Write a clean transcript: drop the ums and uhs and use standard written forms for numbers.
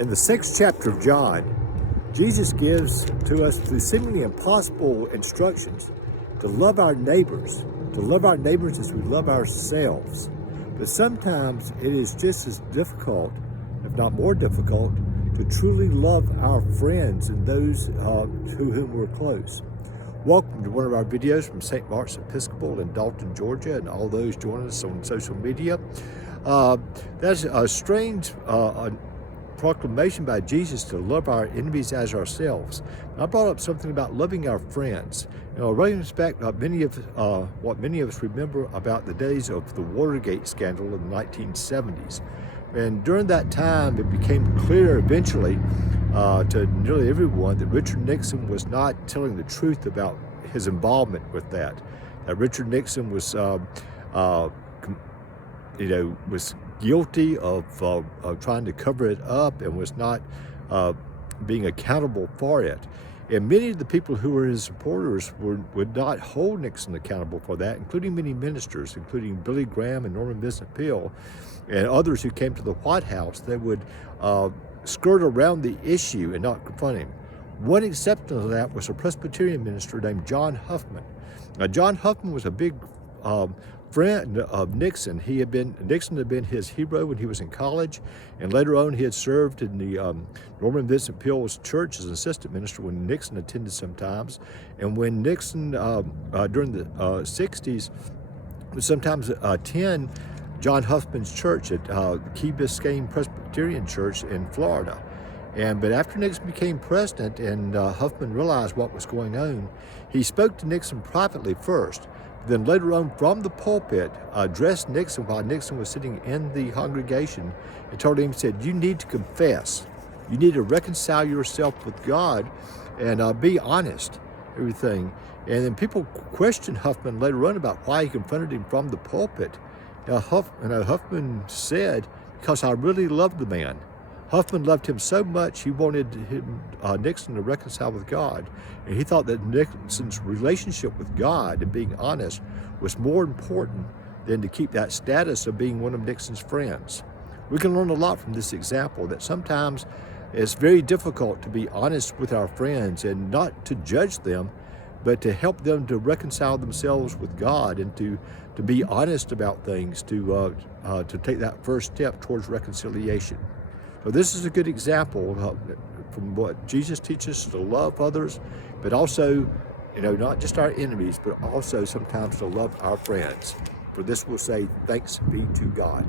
In the 6th chapter of John, Jesus gives to us the seemingly impossible instructions to love our neighbors as we love ourselves. But sometimes it is just as difficult, if not more difficult, to truly love our friends and those to whom we're close. Welcome to one of our videos from St. Mark's Episcopal in Dalton, Georgia, and all those joining us on social media. That's a strange proclamation by Jesus to love our enemies as ourselves. I brought up something about loving our friends. Running back what many of us remember about the days of the Watergate scandal in the 1970s. And during that time, it became clear eventually to nearly everyone that Richard Nixon was not telling the truth about his involvement with that. That Richard Nixon was, was guilty of trying to cover it up and was not being accountable for it. And many of the people who were his supporters would not hold Nixon accountable for that, including many ministers, including Billy Graham and Norman Vincent Peale, and others who came to the White House. They would skirt around the issue and not confront him. One exception to that was a Presbyterian minister named John Huffman. Now, John Huffman was a big friend of Nixon. Nixon had been his hero when he was in college, and later on he had served in the Norman Vincent Peale's church as an assistant minister when Nixon attended sometimes. And when Nixon, during the 60s, would sometimes attend John Huffman's church at Key Biscayne Presbyterian Church in Florida. But after Nixon became president and Huffman realized what was going on, he spoke to Nixon privately first. Then later on, from the pulpit, addressed Nixon while Nixon was sitting in the congregation and told him, said, "You need to confess. You need to reconcile yourself with God and be honest, everything." And then people questioned Huffman later on about why he confronted him from the pulpit. Now, Huffman said, "Because I really loved the man." Huffman loved him so much he wanted Nixon to reconcile with God. And he thought that Nixon's relationship with God and being honest was more important than to keep that status of being one of Nixon's friends. We can learn a lot from this example, that sometimes it's very difficult to be honest with our friends and not to judge them, but to help them to reconcile themselves with God and to be honest about things, to take that first step towards reconciliation. So this is a good example from what Jesus teaches us to love others, but also, not just our enemies, but also sometimes to love our friends. For this we'll say, thanks be to God.